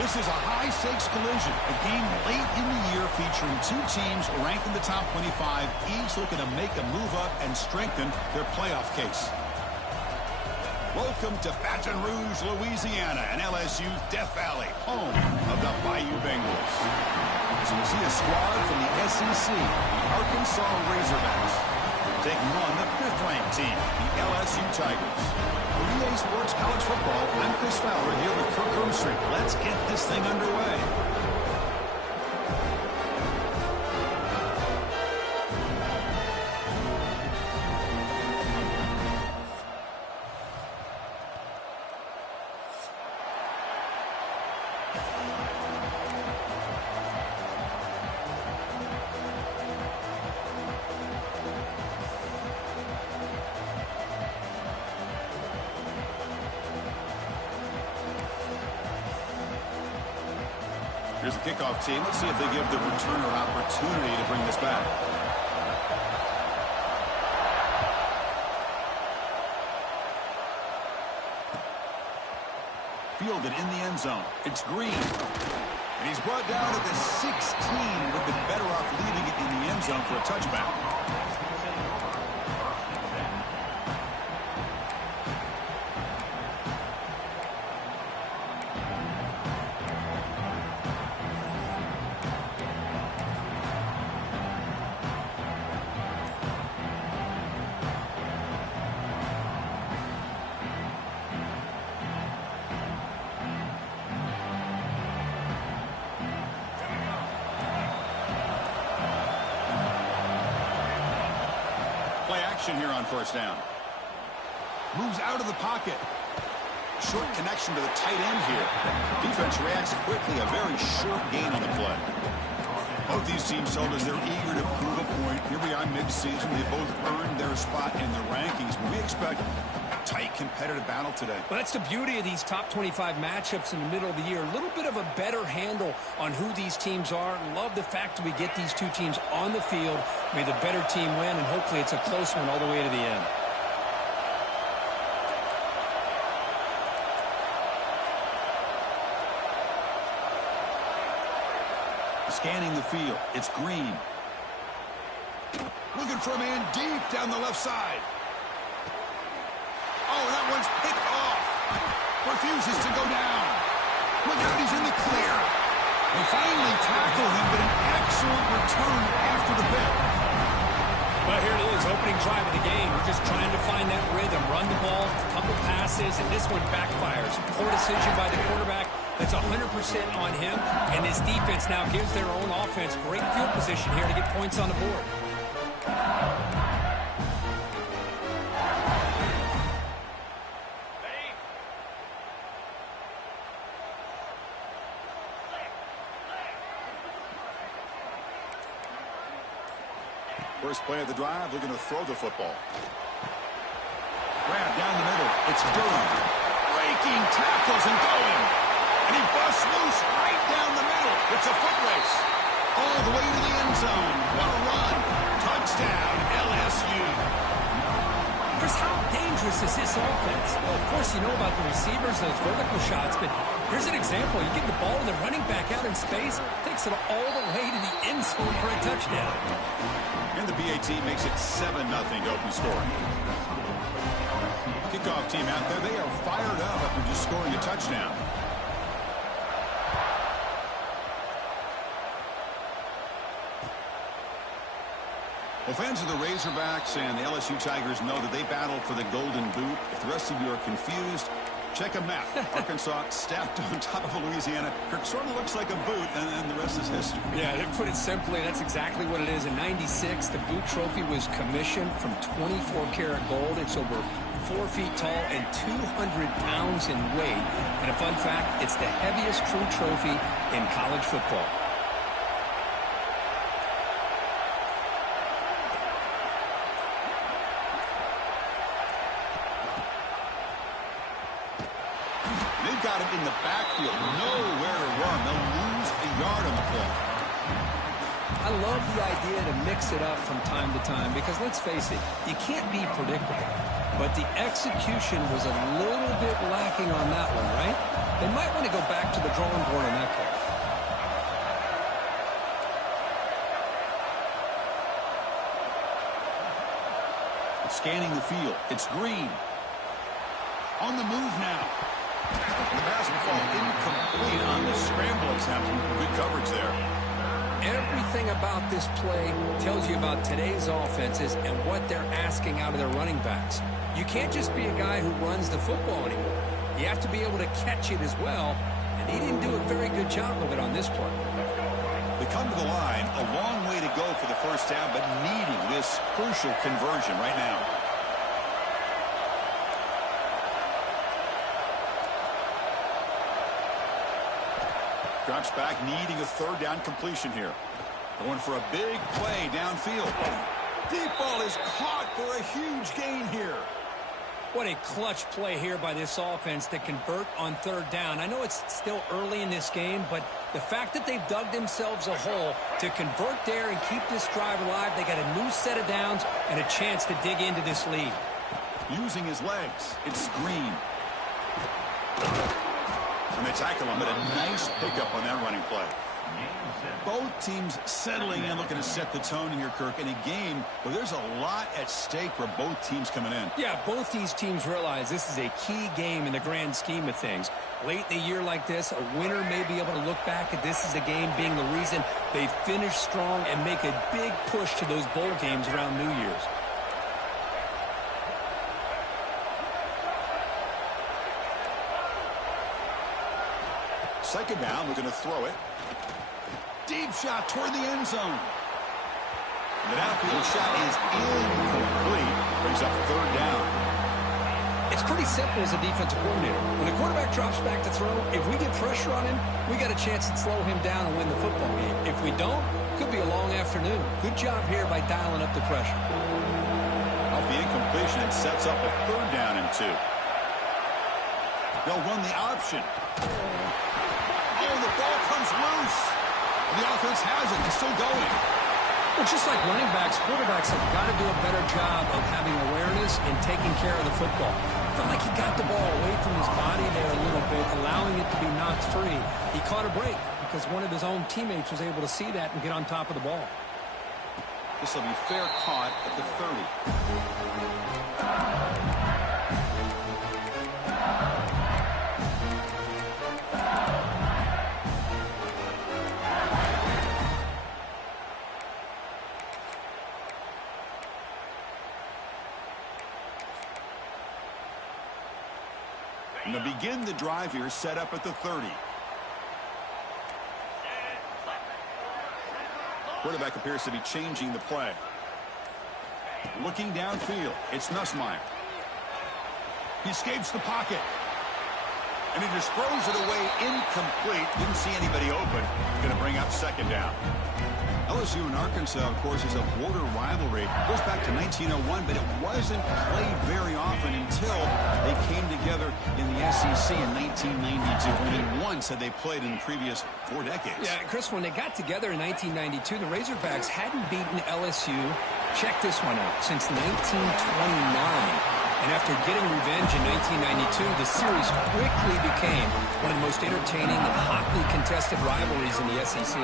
This is a high-stakes collision, a game late in the year featuring two teams ranked in the top 25, each looking to make a move up and strengthen their playoff case. Welcome to Baton Rouge, Louisiana, and LSU's Death Valley, home of the Bayou Bengals. So we see a squad from the SEC, the Arkansas Razorbacks, taking on the fifth-ranked team, the LSU Tigers. For EA Sports College Football, I'm Chris Fowler here with Kirk Hermstreet. Let's get this thing underway. Here's the kickoff team. Let's see if they give the returner an opportunity to bring this back. Fielded in the end zone. It's Green. And he's brought down at the 16. Would have been better off leaving it in the end zone for a touchback. Play action here on first down. Moves out of the pocket. Short connection to the tight end here. Defense reacts quickly. A very short gain on the play. Both these teams told us they're eager to prove a point. Here we are mid-season. They both earned their spot in the rankings. We expect a tight competitive battle today. Well, that's the beauty of these top 25 matchups in the middle of the year. A little bit of a better handle on who these teams are. Love the fact that we get these two teams on the field. May the better team win, and hopefully it's a close one all the way to the end. Scanning the field. It's Green. Looking for a man deep down the left side. Oh, that one's picked off. Refuses to go down. Look out, he's in the clear. They finally tackle him, but an excellent return after the pick. Well, here it is, opening drive of the game. We're just trying to find that rhythm, run the ball, a couple passes, and this one backfires. Poor decision by the quarterback. That's 100% on him, and this defense now gives their own offense great field position here to get points on the board. First play of the drive, looking to throw the football. Grab down the middle. It's Durham. Breaking tackles and going. And he busts loose right down the middle. It's a foot race. All the way to the end zone. What a run. Touchdown, LSU. Chris, how dangerous is this offense? Well, of course, you know about the receivers, those vertical shots, but here's an example. You get the ball and the running back out in space, takes it all the way to the end zone for a touchdown. And the BAT makes it 7-0 to open scoring. Kickoff team out there, they are fired up after just scoring a touchdown. Well, fans of the Razorbacks and the LSU Tigers know that they battle for the Golden Boot. If the rest of you are confused, check a map. Arkansas stacked on top of Louisiana. It sort of looks like a boot, and the rest is history. Yeah, to put it simply, that's exactly what it is. In '96, the boot trophy was commissioned from 24-karat gold. It's over 4 feet tall and 200 pounds in weight. And a fun fact, it's the heaviest true trophy in college football. They've got him in the backfield. Nowhere to run. They'll lose a yard on the play. I love the idea to mix it up from time to time because, let's face it, you can't be predictable. but the execution was a little bit lacking on that one, right? They might want to go back to the drawing board on that play. Scanning the field. It's Green. On the move now. The pass will fall incomplete on the scramble attempt. Good coverage there. Everything about this play tells you about today's offenses and what they're asking out of their running backs. You can't just be a guy who runs the football anymore. You have to be able to catch it as well, and he didn't do a very good job of it on this play. They come to the line, a long way to go for the first down, but needing this crucial conversion right now. Drops back, needing a third down completion here. Going for a big play downfield. Deep ball is caught for a huge gain here. What a clutch play here by this offense to convert on third down. I know it's still early in this game, but the fact that they've dug themselves a hole to convert there and keep this drive alive, they got a new set of downs and a chance to dig into this lead. Using his legs, it's Green. And they tackle him, but a nice pickup on that running play. Both teams settling in, looking to set the tone here, Kirk, in a game where there's a lot at stake for both teams coming in. Yeah, both these teams realize this is a key game in the grand scheme of things. Late in a year like this, a winner may be able to look back at this as a game being the reason they finish strong and make a big push to those bowl games around New Year's. Second down, we're going to throw it. Deep shot toward the end zone. The downfield shot is incomplete. Brings up third down. It's pretty simple as a defensive coordinator. When the quarterback drops back to throw, if we get pressure on him, we got a chance to slow him down and win the football game. If we don't, could be a long afternoon. Good job here by dialing up the pressure. Off the incompletion, it sets up a third down and 2. They'll run the option. Oh, the ball comes loose. The offense has it. It's still going. Well, just like running backs, quarterbacks have got to do a better job of having awareness and taking care of the football. Felt like he got the ball away from his body there a little bit, allowing it to be knocked free. He caught a break because one of his own teammates was able to see that and get on top of the ball. This will be fair caught at the 30. And to begin the drive here, set up at the 30. Quarterback appears to be changing the play. Looking downfield, it's Nussmeier. He escapes the pocket. And he just throws it away incomplete. Didn't see anybody open. Going to bring up second down. LSU and Arkansas, of course, is a border rivalry. It goes back to 1901, but it wasn't played very often until they came together in the SEC in 1992. Only once had they played in the previous 4 decades. Yeah, Chris, when they got together in 1992, the Razorbacks hadn't beaten LSU, check this one out, since 1929. And after getting revenge in 1992, the series quickly became one of the most entertaining and hotly contested rivalries in the SEC.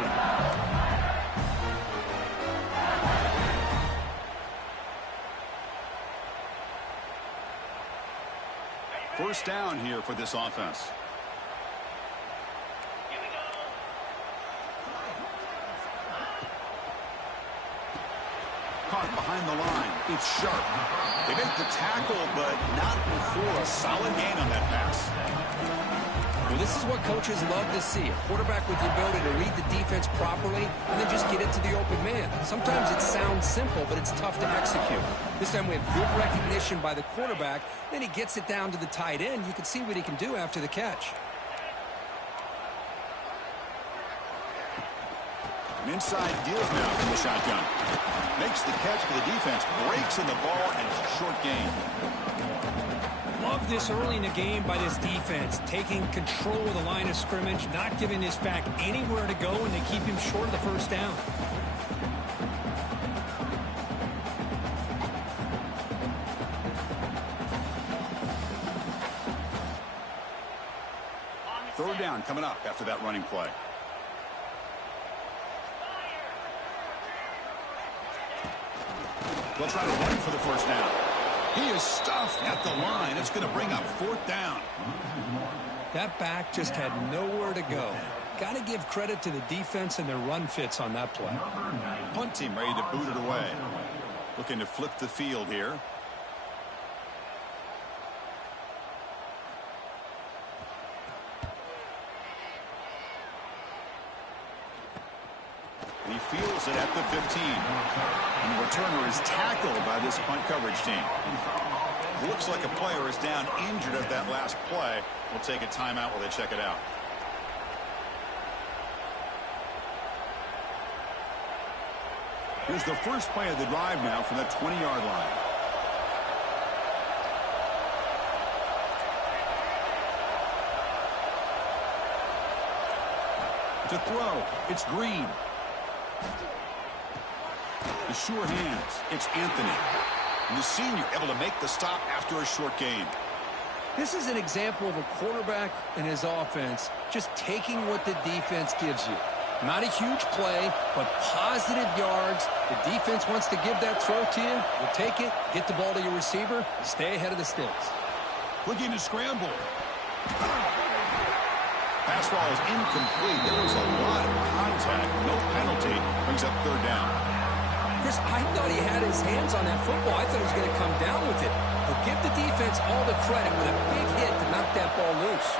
First down here for this offense. Caught behind the line. It's Sharp. They make the tackle, but not before a solid gain on that pass. Well, this is what coaches love to see. A quarterback with the ability to read the defense properly and then just get it to the open man. Sometimes it sounds simple, but it's tough to execute. This time we have good recognition by the quarterback. Then he gets it down to the tight end. You can see what he can do after the catch. An inside deals now from the shotgun. Makes the catch for the defense. Breaks in the ball and short gain. Love this early in the game by this defense. Taking control of the line of scrimmage. Not giving this back anywhere to go, and they keep him short of the first down. Third down coming up after that running play. They'll try to run for the first down. He is stuffed at the line. It's going to bring up fourth down. That back just had nowhere to go. Got to give credit to the defense and their run fits on that play. Punt team ready to boot it away. Looking to flip the field here. And he fields it at the 15. And the returner is tackled by this punt coverage team. Looks like a player is down injured at that last play. We'll take a timeout while they check it out. Here's the first play of the drive now from the 20-yard line. To throw, it's Green. The sure hands, it's Anthony. And the senior able to make the stop after a short gain. This is an example of a quarterback and his offense just taking what the defense gives you. Not a huge play, but positive yards. The defense wants to give that throw to you. You take it, get the ball to your receiver, stay ahead of the sticks. Looking to scramble. Pass ball is incomplete. There was a lot of contact. No penalty. Brings up third down. Chris, I thought he had his hands on that football. I thought he was going to come down with it. But give the defense all the credit with a big hit to knock that ball loose.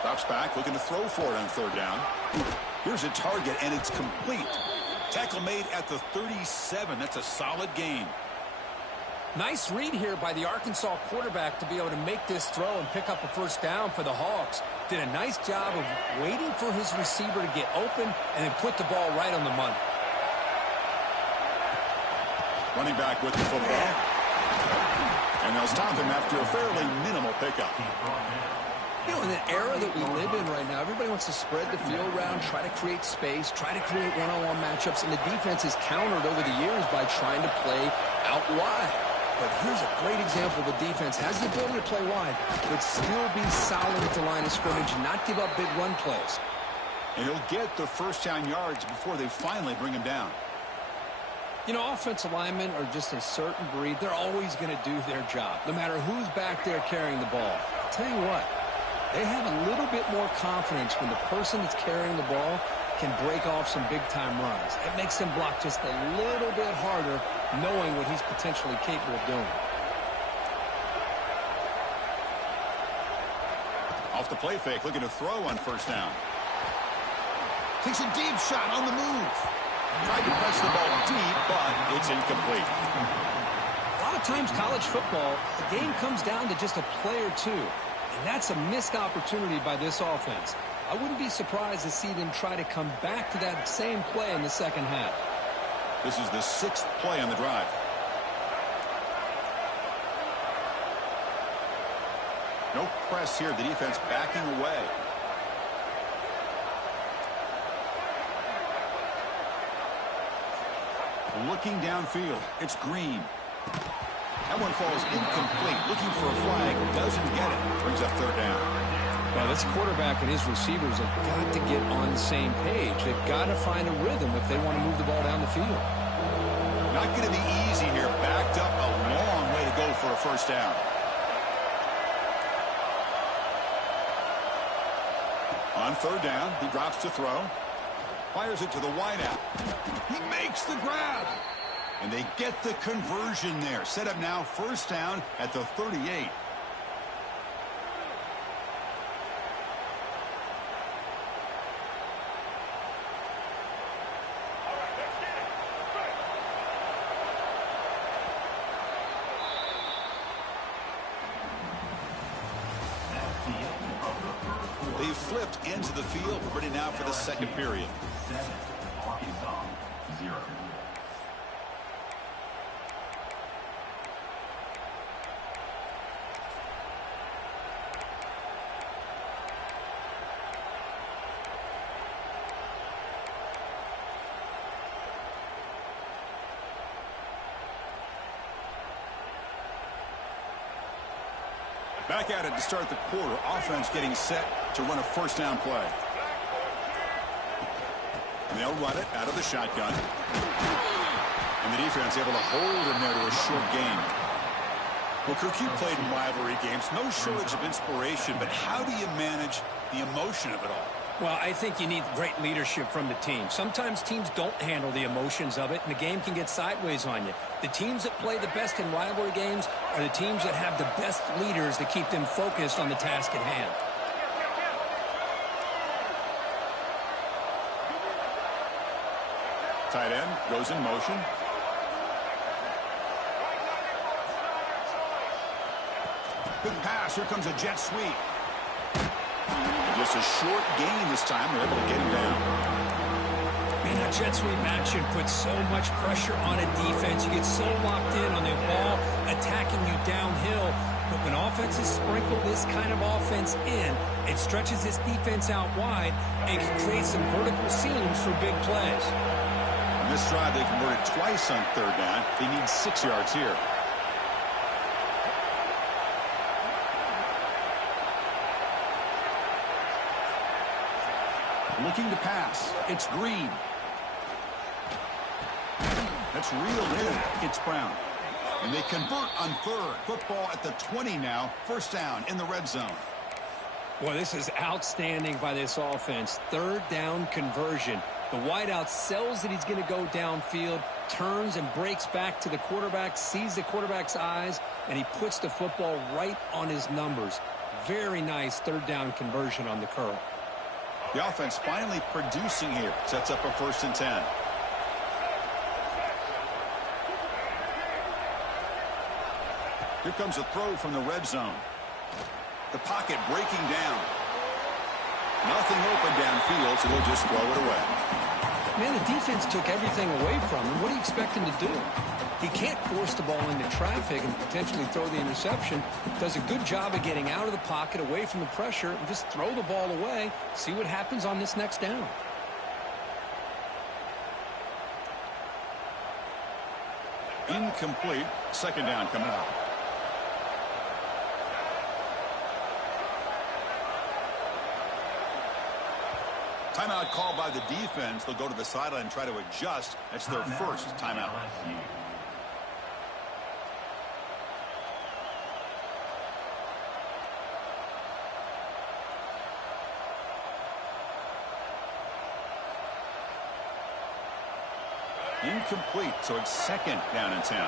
Drops back, looking to throw for it on third down. Here's a target, and it's complete. Tackle made at the 37. That's a solid gain. Nice read here by the Arkansas quarterback to be able to make this throw and pick up a first down for the Hogs. Did a nice job of waiting for his receiver to get open and then put the ball right on the money. Running back with the football. And they'll stop him after a fairly minimal pickup. You know, in the era that we live in right now, everybody wants to spread the field around, try to create space, try to create one-on-one matchups, and the defense is countered over the years by trying to play out wide. But here's a great example. The defense has the ability to play wide, but still be solid at the line of scrimmage and not give up big run plays. And he'll get the first down yards before they finally bring him down. You know, offensive linemen are just a certain breed. They're always going to do their job, no matter who's back there carrying the ball. I'll tell you what, they have a little bit more confidence when the person that's carrying the ball can break off some big-time runs. It makes them block just a little bit harder, knowing what he's potentially capable of doing. Off the play fake, looking to throw on first down. Takes a deep shot on the move. Tried to press the ball deep, but it's incomplete. A lot of times, college football, the game comes down to just a play or two. And that's a missed opportunity by this offense. I wouldn't be surprised to see them try to come back to that same play in the second half. This is the sixth play on the drive. No press here. The defense backing away. Looking downfield. It's Green. That one falls incomplete. Looking for a flag. Doesn't get it. Brings up third down. Well, this quarterback and his receivers have got to get on the same page. They've got to find a rhythm if they want to move the ball down the field. Not going to be easy here. Backed up a long way to go for a first down. On third down, he drops to throw. Fires it to the wideout. He makes the grab. And they get the conversion there. Set up now, first down at the 38. They flipped into the field, ready now for the second period. Back at it to start the quarter. Offense getting set to run a first down play. And they'll run it out of the shotgun. And the defense able to hold him there to a short gain. Well, Kirk, you played in rivalry games. No shortage of inspiration, but how do you manage the emotion of it all? Well, I think you need great leadership from the team. Sometimes teams don't handle the emotions of it, and the game can get sideways on you. The teams that play the best in rivalry games are the teams that have the best leaders that keep them focused on the task at hand. Tight end goes in motion. Good pass. Here comes a jet sweep. Just a short gain this time. They're able to get him down. Man, that jet sweep action puts so much pressure on a defense. You get so locked in on the ball attacking you downhill. But when offenses sprinkle this kind of offense in, it stretches this defense out wide and can create some vertical seams for big plays. On this drive, they converted twice on third down. They need 6 yards here. Looking to pass. It's Green. That's reeled in. It's Brown. And they convert on third. Football at the 20 now. First down in the red zone. Well, this is outstanding by this offense. Third down conversion. The wideout sells that he's going to go downfield, turns and breaks back to the quarterback, sees the quarterback's eyes, and he puts the football right on his numbers. Very nice third down conversion on the curl. The offense finally producing here. Sets up a 1st and 10. Here comes a throw from the red zone. The pocket breaking down. Nothing open downfield, so they'll just throw it away. Man, the defense took everything away from him. What do you expect him to do? He can't force the ball into traffic and potentially throw the interception. Does a good job of getting out of the pocket, away from the pressure, and just throw the ball away. See what happens on this next down. Incomplete. Second down coming up. Timeout called by the defense. They'll go to the sideline and try to adjust. That's their first timeout. Incomplete, so it's second down and 10.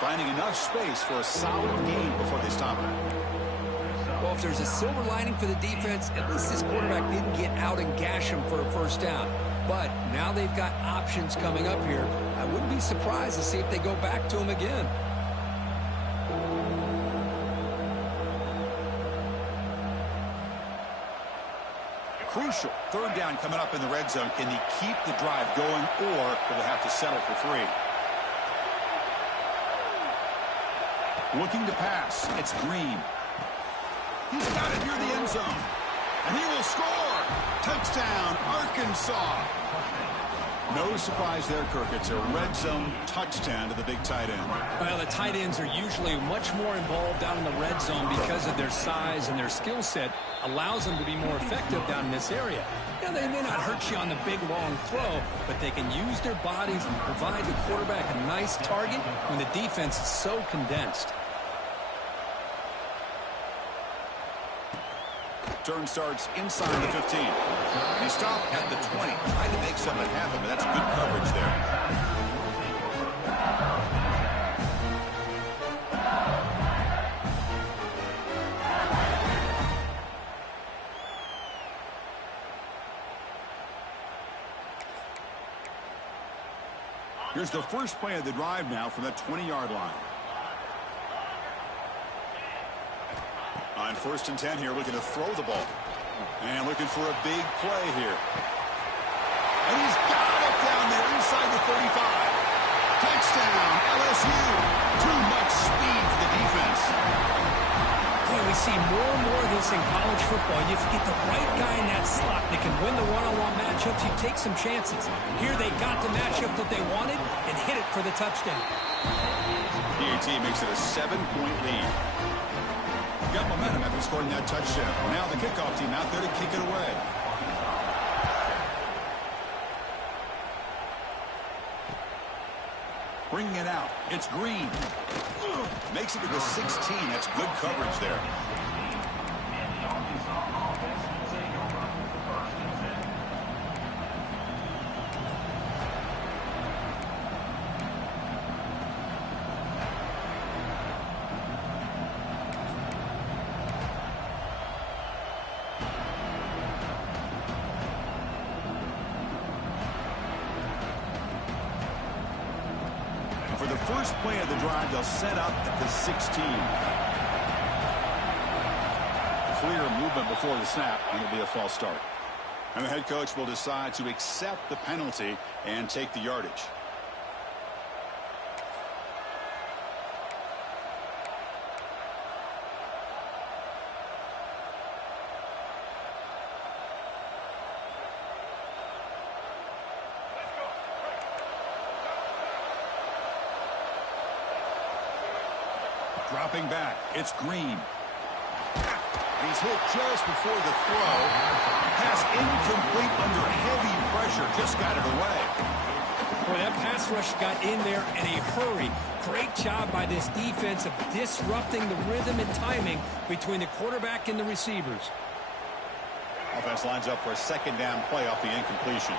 Finding enough space for a solid gain before they stop it. Well, if there's a silver lining for the defense, at least this quarterback didn't get out and gash him for a first down. But now they've got options coming up here. I wouldn't be surprised to see if they go back to him again. Crucial. Third down coming up in the red zone. Can he keep the drive going, or will they have to settle for 3? Looking to pass. It's Green. He's got it near the end zone. And he will score. Touchdown, Arkansas. No surprise there, Kirk. It's a red zone touchdown to the big tight end. Well, the tight ends are usually much more involved down in the red zone because of their size, and their skill set allows them to be more effective down in this area. Now, they may not hurt you on the big, long throw, but they can use their bodies and provide the quarterback a nice target when the defense is so condensed. Turn starts inside the 15. He stopped at the 20. Trying to make something happen, but that's good coverage there. Here's the first play of the drive now from the 20-yard line. On 1st and 10 here, looking to throw the ball. And looking for a big play here. And he's got it down there inside the 35. Touchdown, LSU. Too much speed for the defense. Quinn, we see more and more of this in college football. If you get the right guy in that slot that can win the one-on-one matchups, you take some chances. Here they got the matchup that they wanted and hit it for the touchdown. PAT makes it a 7-point lead. Got momentum after scoring that touchdown. Now the kickoff team out there to kick it away. Bringing it out. It's Green. Makes it to the 16. That's good coverage there. For the first play of the drive, they'll set up at the 16. Clear movement before the snap, and it'll be a false start. And the head coach will decide to accept the penalty and take the yardage. Dropping back, it's Green. He's hit just before the throw. Pass incomplete under heavy pressure. Just got it away. Boy, that pass rush got in there in a hurry. Great job by this defense of disrupting the rhythm and timing between the quarterback and the receivers. Offense lines up for a second down play off the incompletion.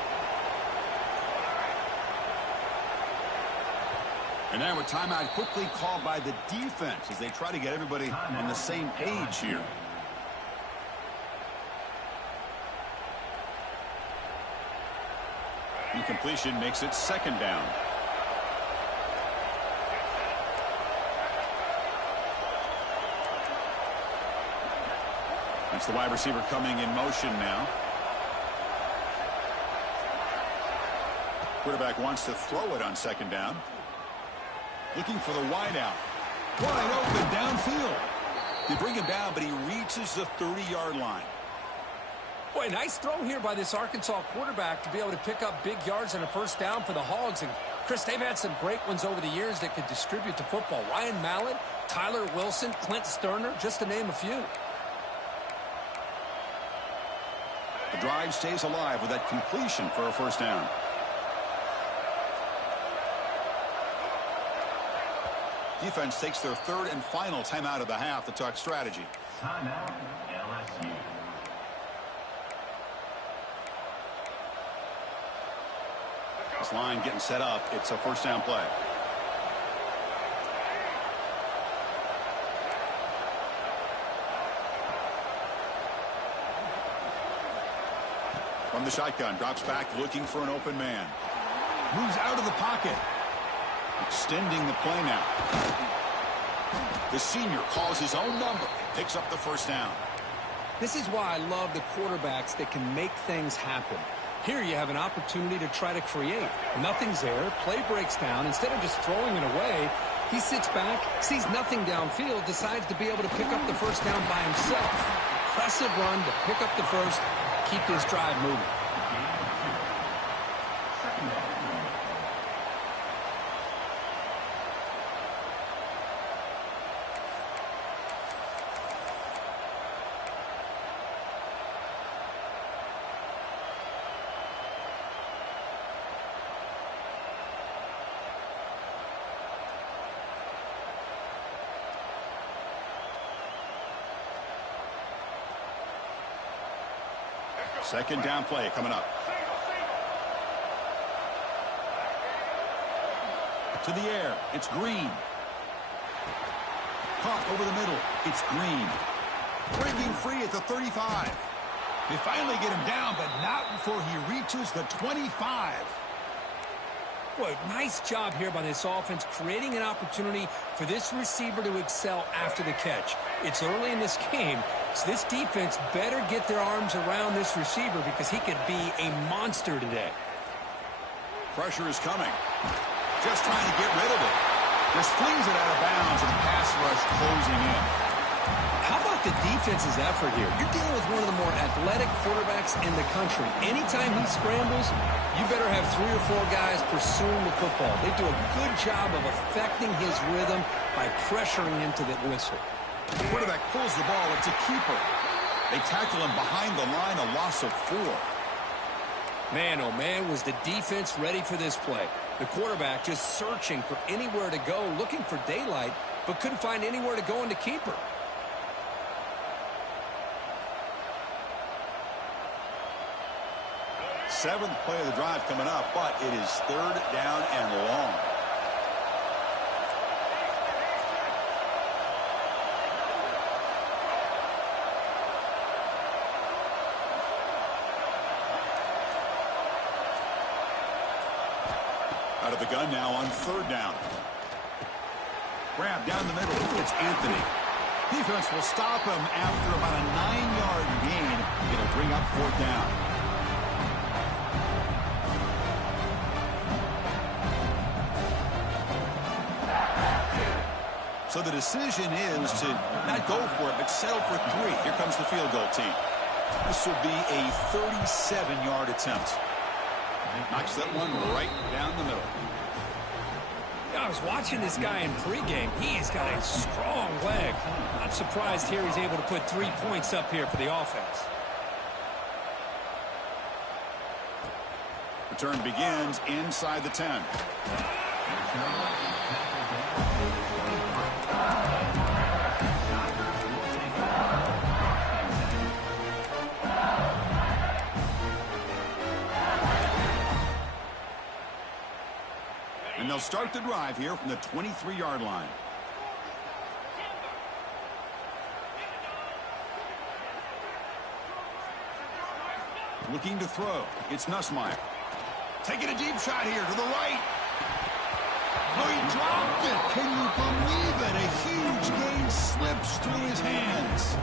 And now a timeout quickly called by the defense as they try to get everybody on the same page here. Incompletion makes it second down. That's the wide receiver coming in motion now. Quarterback wants to throw it on second down. Looking for the wideout. Wide open downfield. They bring him down, but he reaches the 30-yard line. Boy, nice throw here by this Arkansas quarterback to be able to pick up big yards and a first down for the Hogs. And, Chris, they've had some great ones over the years that could distribute the football. Ryan Mallett, Tyler Wilson, Clint Sterner, just to name a few. The drive stays alive with that completion for a first down. Defense takes their third and final timeout of the half to talk strategy. Timeout, LSU. This line getting set up. It's a first down play. From the shotgun, drops back looking for an open man. Moves out of the pocket. Extending the play now. The senior calls his own number. Picks up the first down. This is why I love the quarterbacks that can make things happen. Here you have an opportunity to try to create. Nothing's there. Play breaks down. Instead of just throwing it away, he sits back, sees nothing downfield, decides to be able to pick up the first down by himself. Impressive run to pick up the first, keep this drive moving. Second down play coming up. To the air. It's Green. Caught over the middle. It's Green. Breaking free at the 35. They finally get him down, but not before he reaches the 25. Boy, nice job here by this offense, creating an opportunity for this receiver to excel after the catch. It's early in this game, so this defense better get their arms around this receiver because he could be a monster today. Pressure is coming. Just trying to get rid of it. Just flings it out of bounds and the pass rush closing in. How about the defense's effort here? You're dealing with one of the more athletic quarterbacks in the country. Anytime he scrambles, you better have 3 or 4 guys pursuing the football. They do a good job of affecting his rhythm by pressuring him to the whistle. The quarterback pulls the ball. It's a keeper. They tackle him behind the line, a loss of 4. Man, oh man, was the defense ready for this play. The quarterback just searching for anywhere to go, looking for daylight, but couldn't find anywhere to go in the keeper. Seventh play of the drive coming up, but it is 3rd down and long. Out of the gun now on 3rd down. Grab down the middle. It's Anthony. Defense will stop him after about a 9-yard gain. It'll bring up 4th down. So the decision is to not go for it, but settle for 3. Here comes the field goal team. This will be a 37-yard attempt. Knocks that one right down the middle. I was watching this guy in pregame. He's got a strong leg. Not surprised here he's able to put 3 points up here for the offense. Return begins inside the 10. And they'll start the drive here from the 23-yard line. Looking to throw. It's Nussmeier. Taking a deep shot here to the right. Oh, he dropped it. Can you believe it? A huge gain slips through his hands.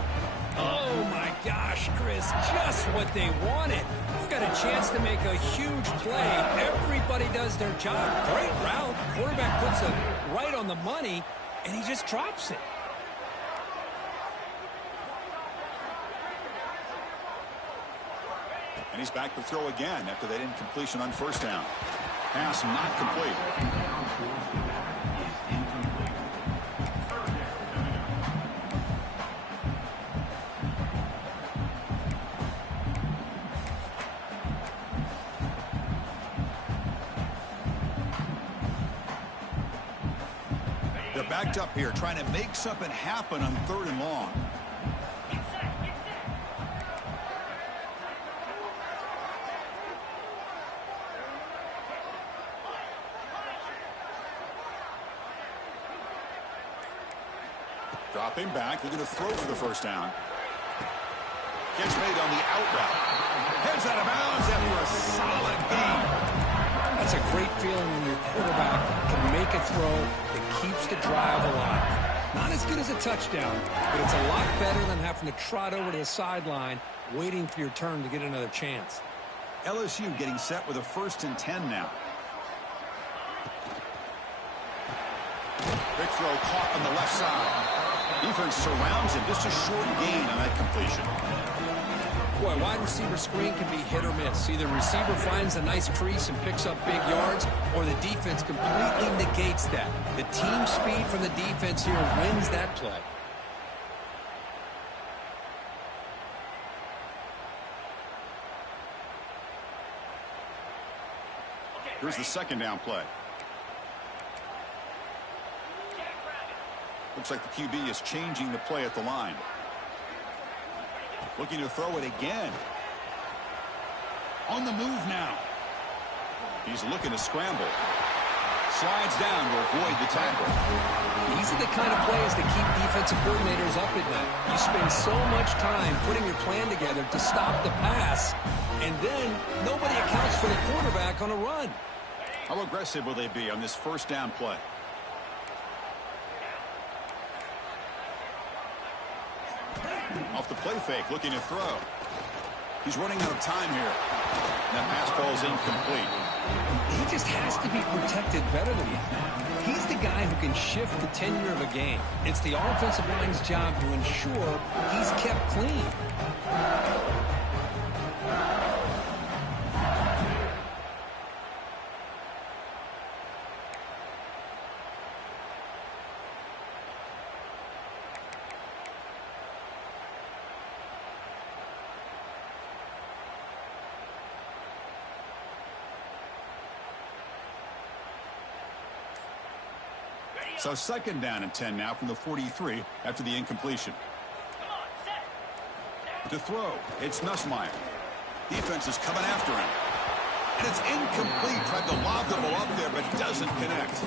Oh, my gosh, Chris, just what they wanted. You've got a chance to make a huge play. Everybody does their job. Great route. Quarterback puts it right on the money, and he just drops it. And he's back to throw again after that incompletion on 1st down. Pass not complete. They're backed up here, trying to make something happen on 3rd and long. Dropping back, they're going to throw for the 1st down. Gets made on the out route. Heads out of bounds after a solid gain. That's a great feeling when your quarterback can make a throw that keeps the drive alive. Not as good as a touchdown, but it's a lot better than having to trot over to the sideline waiting for your turn to get another chance. LSU getting set with a 1st and 10 now. Big throw caught on the left side. Defense surrounds him. Just a short gain on that completion. Boy, wide receiver screen can be hit or miss. Either receiver finds a nice crease and picks up big yards, or the defense completely negates that. The team speed from the defense here wins that play. Here's the 2nd down play. Looks like the QB is changing the play at the line. Looking to throw it again. On the move now. He's looking to scramble. Slides down to avoid the tackle. These are the kind of plays that keep defensive coordinators up at night. You spend so much time putting your plan together to stop the pass, and then nobody accounts for the quarterback on a run. How aggressive will they be on this 1st down play? Off the play fake, looking to throw. He's running out of time here. And that pass falls incomplete. He just has to be protected better than that. He's the guy who can shift the tenure of a game. It's the offensive line's job to ensure he's kept clean. So 2nd down and 10 now from the 43 after the incompletion. To throw, it's Nussmeier. Defense is coming after him. And it's incomplete. Tried to lob the ball up there, but doesn't connect.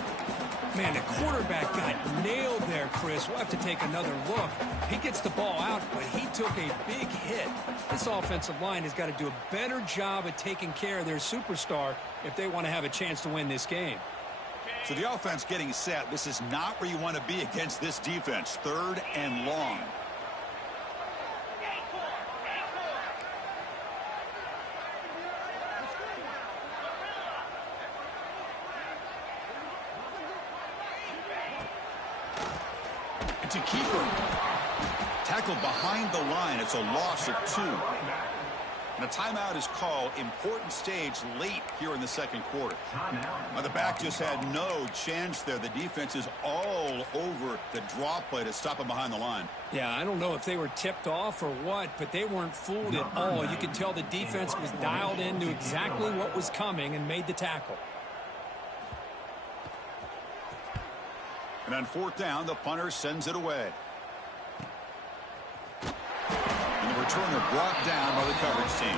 Man, the quarterback got nailed there, Chris. We'll have to take another look. He gets the ball out, but he took a big hit. This offensive line has got to do a better job at taking care of their superstar if they want to have a chance to win this game. So the offense getting set. This is not where you want to be against this defense. 3rd and long. It's a keeper. Tackled behind the line. It's a loss of 2. And a timeout is called. Important stage late here in the 2nd quarter. Now the back just had no chance there. The defense is all over the draw play to stop him behind the line. Yeah, I don't know if they were tipped off or what, but they weren't fooled at all. You could tell the defense was dialed in, knew exactly what was coming, and made the tackle. And on 4th down, the punter sends it away. And the returner brought down by the coverage team.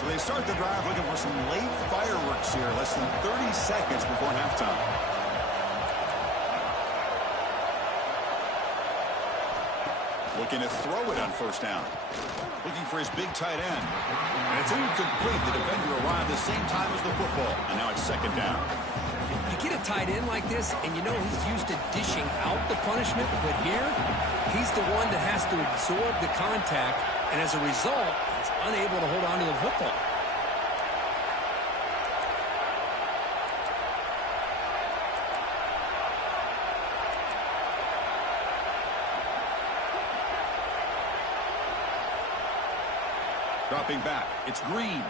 So they start the drive looking for some late fireworks here. Less than 30 seconds before halftime. Looking to throw it on 1st down. Looking for his big tight end. And it's incomplete. The defender arrived the same time as the football. And now it's 2nd down. You get a tight end like this, and you know he's used to dishing out the punishment, but here, he's the one that has to absorb the contact, and as a result, he's unable to hold on to the football. Dropping back, it's Green.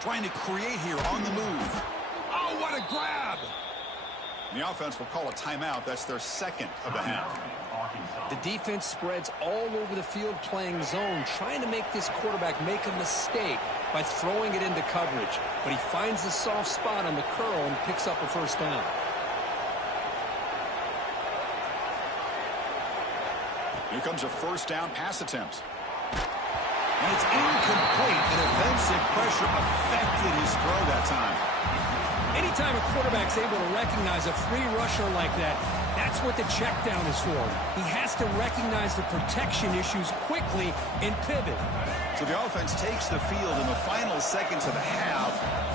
Trying to create here on the move. Oh, what a grab! The offense will call a timeout. That's their 2nd of the half. The defense spreads all over the field playing zone, trying to make this quarterback make a mistake by throwing it into coverage. But he finds the soft spot on the curl and picks up a 1st down. Here comes a 1st down pass attempt. And it's incomplete. The defensive pressure affected his throw that time. Anytime a quarterback's able to recognize a free rusher like that, that's what the check down is for. He has to recognize the protection issues quickly and pivot. So the offense takes the field in the final seconds of the half.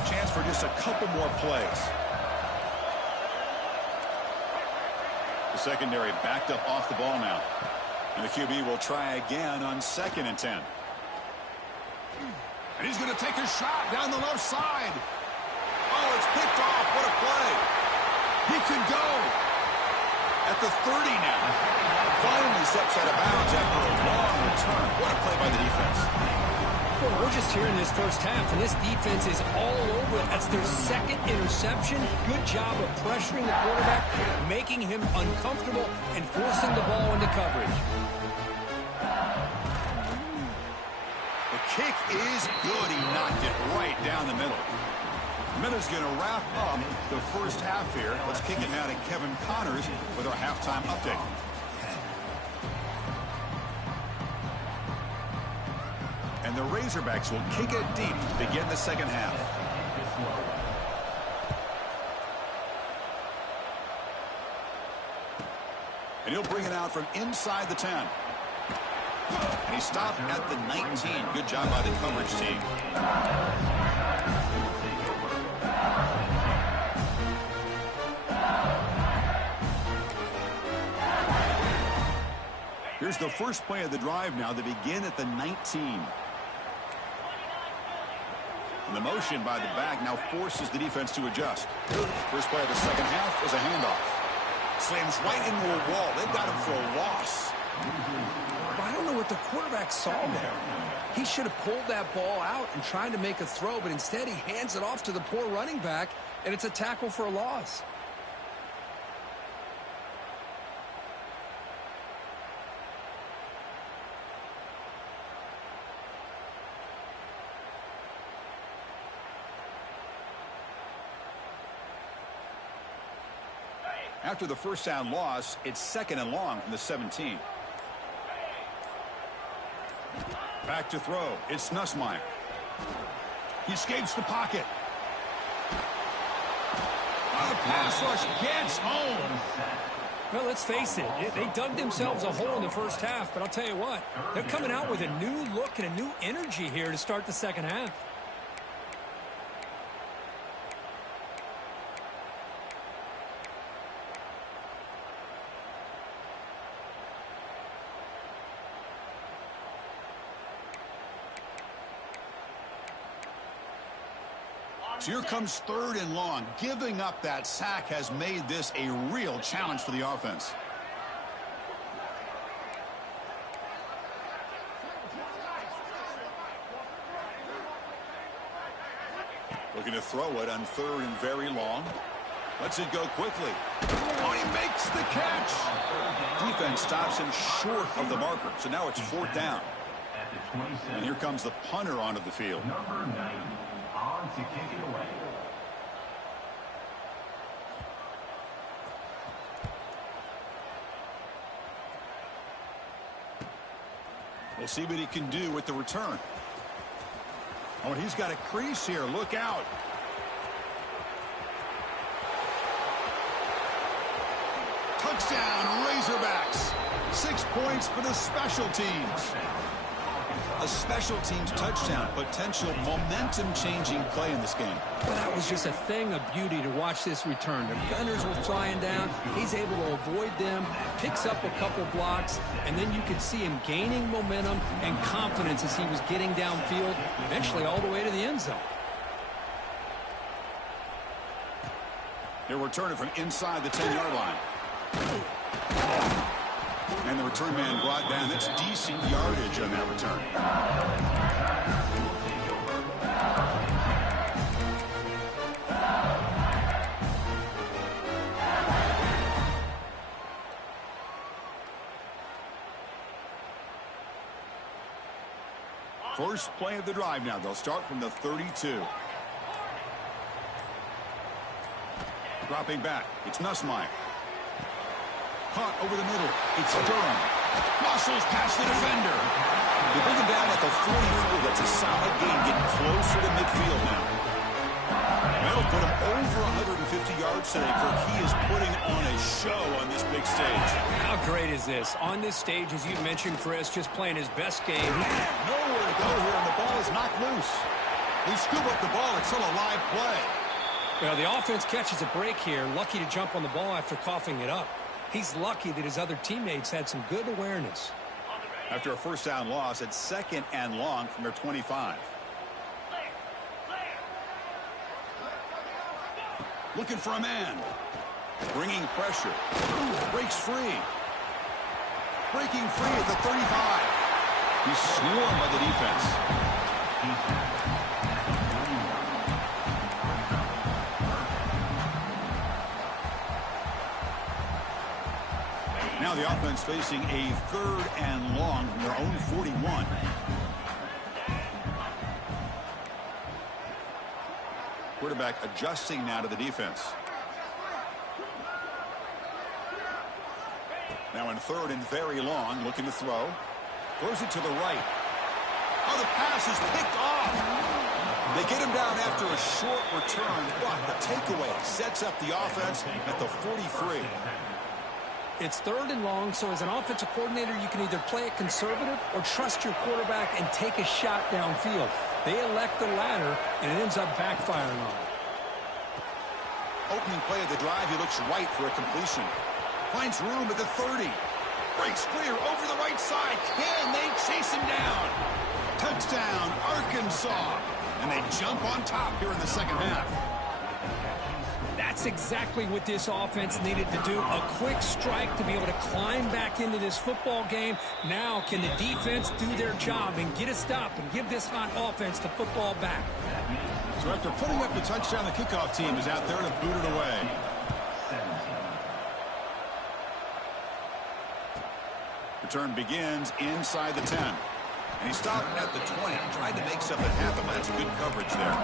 Chance for just a couple more plays. The secondary backed up off the ball now. And the QB will try again on 2nd and 10. And he's going to take a shot down the left side. Oh, it's picked off. What a play. He can go. At the 30 now. Finally steps out of bounds after a long return. What a play by the defense. Well, we're just here in this 1st half, and this defense is all over it. That's their 2nd interception. Good job of pressuring the quarterback, making him uncomfortable, and forcing the ball into coverage. The kick is good. He knocked it right down the middle. Miller's going to wrap up the 1st half here. Let's kick it now to Kevin Connors with our halftime update. And the Razorbacks will kick it deep to begin the 2nd half. And he'll bring it out from inside the 10. And he stopped at the 19. Good job by the coverage team. Here's the first play of the drive now. They begin at the 19. And the motion by the back now forces the defense to adjust. First play of the second half is a handoff. Slams right into a wall. They've got him for a loss. I don't know what the quarterback saw there. He should have pulled that ball out and tried to make a throw, but instead he hands it off to the poor running back, and it's a tackle for a loss. After the first down loss, it's second and long from the 17. Back to throw. It's Nussmeier. He escapes the pocket. Oh, the pass rush gets home. Well, let's face it. They dug themselves a hole in the first half, but I'll tell you what. They're coming out with a new look and a new energy here to start the second half. So here comes third and long. Giving up that sack has made this a real challenge for the offense. Looking to throw it on third and very long. Lets it go quickly. Oh, he makes the catch. Defense stops him short of the marker. So now it's fourth down. And here comes the punter onto the field. Number 90 on to kick it away. We'll see what he can do with the return. Oh, and he's got a crease here. Look out. Touchdown, Razorbacks. 6 points for the special teams. A special teams touchdown. Potential momentum-changing play in this game. Well, that was just a thing of beauty to watch this return. The gunners were flying down. He's able to avoid them, picks up a couple blocks, and then you could see him gaining momentum and confidence as he was getting downfield, eventually all the way to the end zone. They're returning from inside the 10-yard line. And the return man brought down. That's decent yardage on that return. First play of the drive now. They'll start from the 32. Dropping back. It's Nussmeier. Caught over the middle. It's Durham. Muscles past the defender. They bring him down at the 44. That's a solid gain, getting closer to midfield now. That'll put him over 150 yards today, Kirk. He is putting on a show on this big stage. How great is this? On this stage, as you mentioned, Chris, just playing his best game. Nowhere to go here, and the ball is knocked loose. They scoop up the ball. It's still a live play. Well, the offense catches a break here. Lucky to jump on the ball after coughing it up. He's lucky that his other teammates had some good awareness. After a first down loss, it's second and long from their 25. Looking for a man. Bringing pressure. Breaks free. Breaking free at the 35. He's swarmed by the defense. Now the offense facing a third and long from their own 41. Quarterback adjusting now to the defense. Now in third and very long, looking to throw. Throws it to the right. Oh, the pass is picked off. They get him down after a short return, but the takeaway sets up the offense at the 43. It's third and long, so as an offensive coordinator, you can either play it conservative or trust your quarterback and take a shot downfield. They elect the latter, and it ends up backfiring on them. Opening play of the drive, he looks right for a completion. Finds room at the 30. Breaks clear over the right side. Can they chase him down? Touchdown, Arkansas. And they jump on top here in the second half. That's exactly what this offense needed to do. A quick strike to be able to climb back into this football game. Now can the defense do their job and get a stop and give this hot offense the football back? So after putting up the touchdown, the kickoff team is out there to boot it away. Return begins inside the 10. And he stopped at the 20. Tried to make something happen, but that's good coverage there.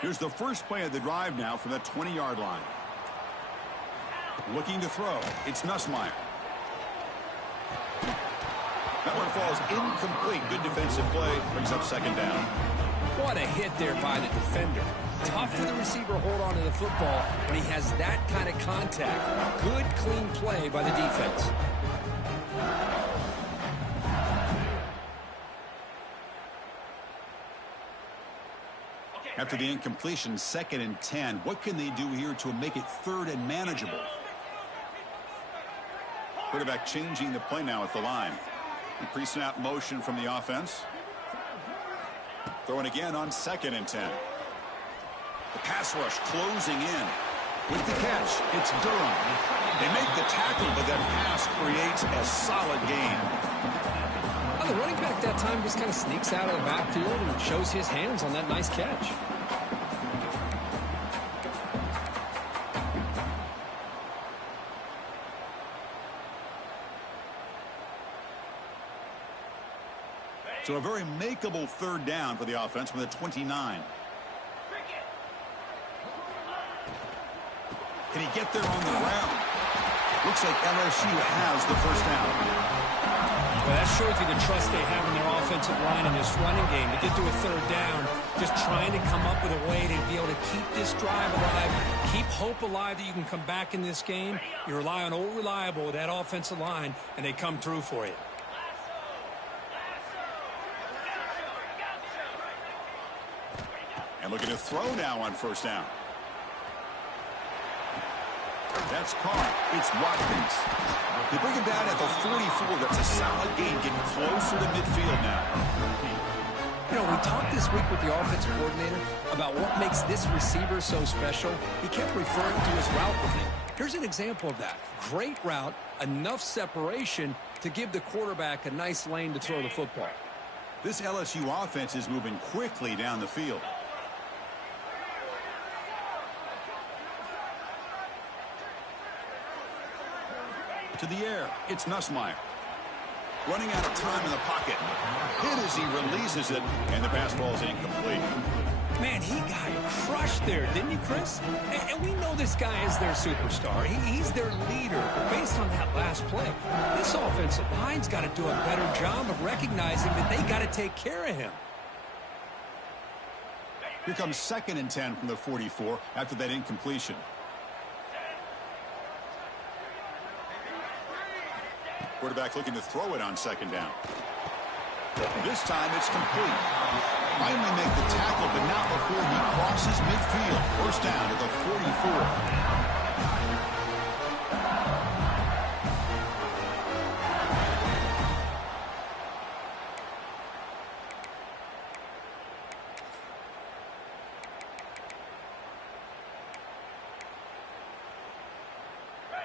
Here's the first play of the drive now from the 20-yard line. Looking to throw. It's Nussmeier. That one falls incomplete. Good defensive play. Brings up second down. What a hit there by the defender. Tough for the receiver to hold on to the football when he has that kind of contact. Good, clean play by the defense. After the incompletion, 2nd and 10. What can they do here to make it 3rd and manageable? Quarterback changing the play now at the line. Pre-snap motion from the offense. Throwing again on 2nd and 10. The pass rush closing in. With the catch, it's Durham. They make the tackle, but that pass creates a solid gain. The running back that time just kind of sneaks out of the backfield and shows his hands on that nice catch. So a very makeable 3rd down for the offense from the 29. Can he get there on the ground? Looks like LSU has the first down. Well, that shows you the trust they have in their offensive line in this running game. To get to a 3rd down, just trying to come up with a way to be able to keep this drive alive, keep hope alive that you can come back in this game. You rely on old reliable with that offensive line, and they come through for you. And looking to throw now on 1st down. That's caught. It's Watkins. They bring him down at the 44. That's a solid gain, getting closer to midfield now. You know, we talked this week with the offensive coordinator about what makes this receiver so special. He kept referring to his route running. Here's an example of that. Great route, enough separation to give the quarterback a nice lane to throw the football. This LSU offense is moving quickly down the field. To the air, it's Nussmeier. Running out of time in the pocket. Hit as he releases it, and the pass ball is incomplete. Man, he got crushed there, didn't he, Chris? And we know this guy is their superstar. He's their leader. But based on that last play, this offensive line's got to do a better job of recognizing that they got to take care of him. Here comes 2nd and 10 from the 44 after that incompletion. Quarterback looking to throw it on 2nd down. This time it's complete. Finally make the tackle, but not before he crosses midfield. 1st down at the 44.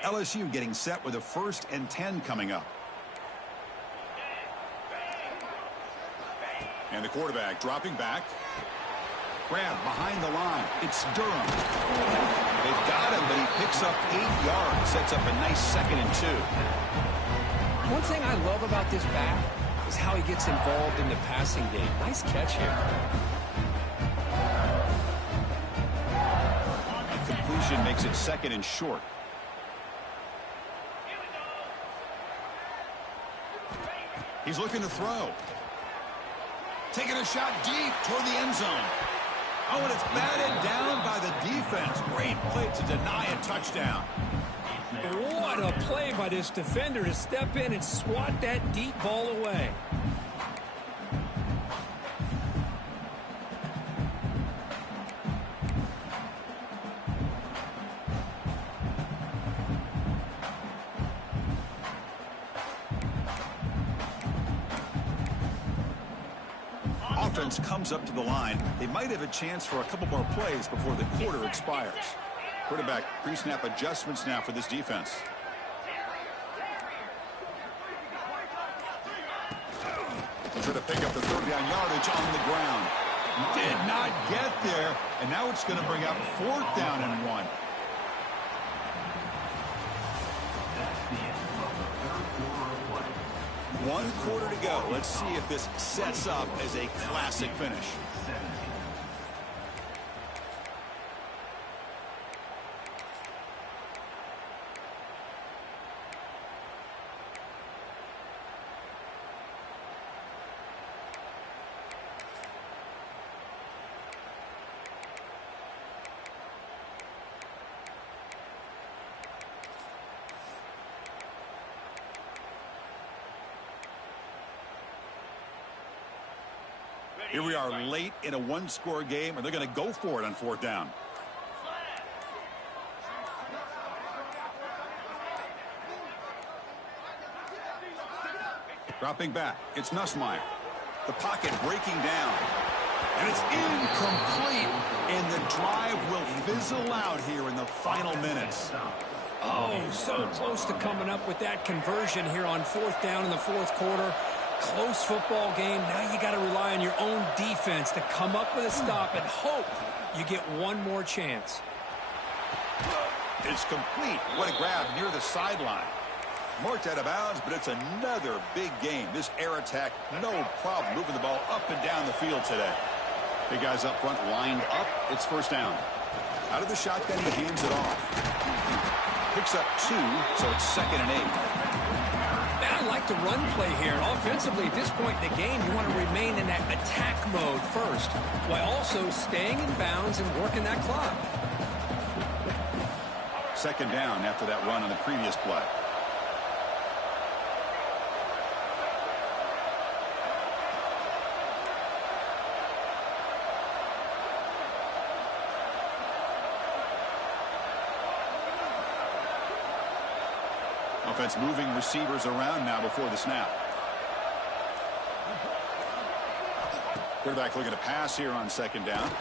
LSU getting set with a 1st and 10 coming up. And the quarterback dropping back. Grab behind the line. It's Durham. They've got him, but he picks up 8 yards. Sets up a nice 2nd and 2. One thing I love about this back is how he gets involved in the passing game. Nice catch here. Completion makes it 2nd and short. He's looking to throw. Taking a shot deep toward the end zone. Oh, and it's batted down by the defense. Great play to deny a touchdown. What a play by this defender to step in and swat that deep ball away. Offense comes up to the line. They might have a chance for a couple more plays before the quarter expires. Quarterback pre-snap adjustments now for this defense. Try to pick up the third down yardage on the ground. Did not get there, and now it's going to bring up fourth down and 1. That's the end of the third quarter of play. 1 quarter to go. Let's see if this sets up as a classic finish. 17. Here we are late in a one-score game, and they're going to go for it on fourth down. Dropping back, it's Nussmeier. The pocket breaking down. And it's incomplete, and the drive will fizzle out here in the final minutes. Oh, so close to coming up with that conversion here on fourth down in the fourth quarter. Close football game. Now you got to rely on your own defense to come up with a stop and hope you get one more chance. It's complete. What a grab near the sideline. Marked out of bounds, but it's another big game. This air attack, no problem moving the ball up and down the field today. Big guys up front lined up. It's first down. Out of the shotgun, he hands it off. Picks up 2, so it's 2nd and 8. I like the run play here. Offensively, at this point in the game, you want to remain in that attack mode first, while also staying in bounds and working that clock. 2nd down after that run on the previous play. Offense moving receivers around now before the snap. Quarterback looking to pass here on 2nd down.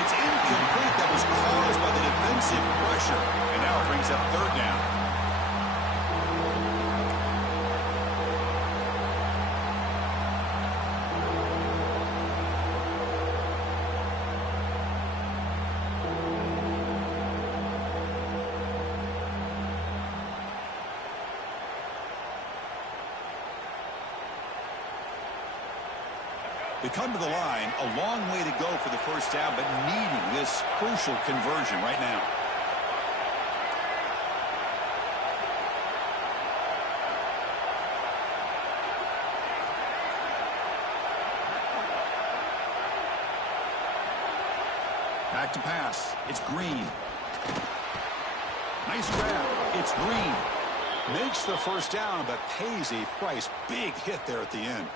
It's incomplete. That was caused by the defensive pressure. And now it brings up 3rd down. They come to the line, a long way to go for the first down, but needing this crucial conversion right now. Back to pass. It's Green. Nice grab. It's Green. Makes the first down, but pays a price. Big hit there at the end.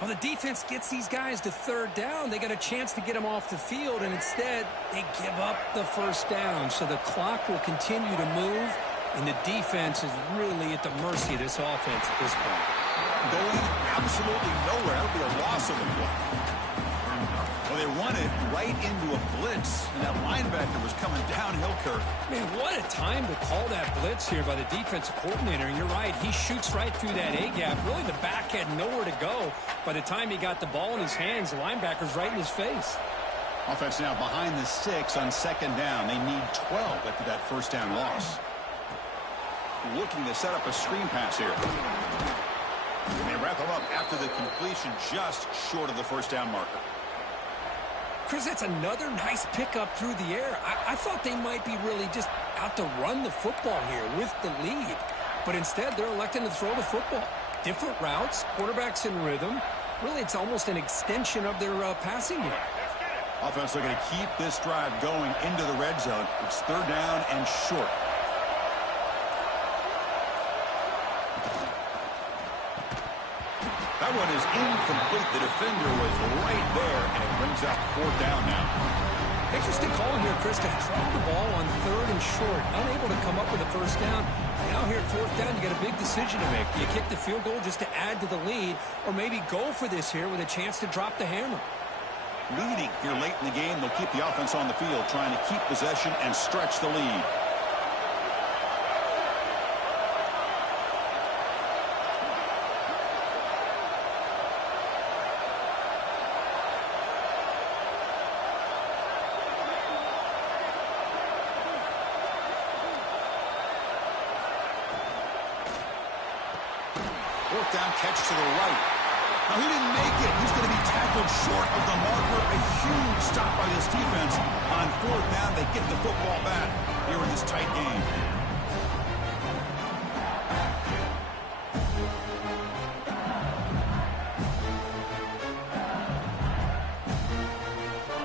Well, the defense gets these guys to 3rd down. They got a chance to get them off the field, and instead they give up the first down. So the clock will continue to move, and the defense is really at the mercy of this offense at this point. Going absolutely nowhere. That would be a loss of the play. Well, they run it right into a blitz, and that linebacker was coming downhill, Kirk. Man, what a time to call that blitz here by the defensive coordinator. And you're right, he shoots right through that A-gap. Really, the back had nowhere to go. By the time he got the ball in his hands, the linebacker's right in his face. Offense now behind the 6 on 2nd down. They need 12 after that first down loss. Looking to set up a screen pass here. And they wrap him up after the completion just short of the first down marker. Chris, that's another nice pickup through the air. I thought they might be really just out to run the football here with the lead. But instead, they're electing to throw the football. Different routes, quarterbacks in rhythm. Really, it's almost an extension of their passing game. Offense looking to keep this drive going into the red zone. It's 3rd down and short. one is incomplete. The defender was right there, and it brings up fourth down now. Interesting call here, Chris, to throw the ball on 3rd and short. Unable to come up with a first down. Now here at 4th down, you got a big decision to make. Do you kick the field goal just to add to the lead, or maybe go for this here with a chance to drop the hammer? Leading here late in the game, they'll keep the offense on the field, trying to keep possession and stretch the lead. Fourth down catch to the right. Now, he didn't make it. He's going to be tackled short of the marker. A huge stop by this defense. On 4th down, they get the football back here in this tight game.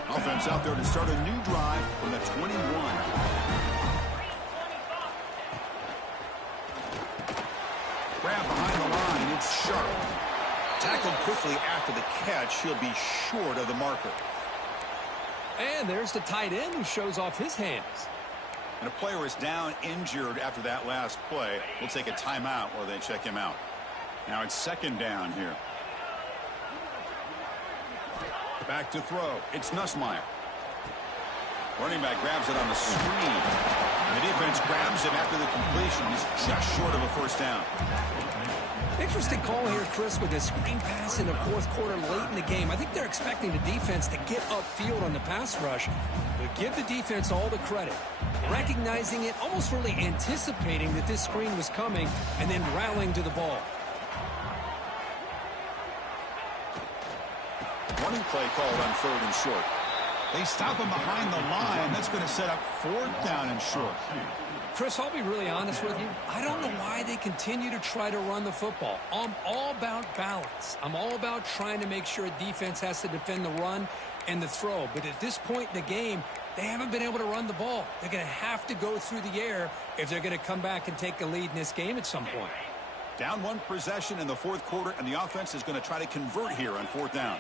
Offense out there to start a new drive from the 21. Grab behind the line. It's sharp. Tackled quickly after the catch. He'll be short of the marker. And there's the tight end who shows off his hands. And a player is down injured after that last play. We'll take a timeout while they check him out. Now it's 2nd down here. Back to throw. It's Nussmeier. Running back grabs it on the screen. And the defense grabs him after the completion. He's just short of a first down. Interesting call here, Chris, with this screen pass in the 4th quarter late in the game. I think they're expecting the defense to get upfield on the pass rush. But give the defense all the credit. Recognizing it, almost really anticipating that this screen was coming, and then rallying to the ball. Running play called on 3rd and short. They stop him behind the line. That's going to set up 4th down and short. Chris, I'll be really honest with you. I don't know why they continue to try to run the football. I'm all about balance. I'm all about trying to make sure a defense has to defend the run and the throw. But at this point in the game, they haven't been able to run the ball. They're going to have to go through the air if they're going to come back and take a lead in this game at some point. Down 1 possession in the 4th quarter, and the offense is going to try to convert here on 4th down.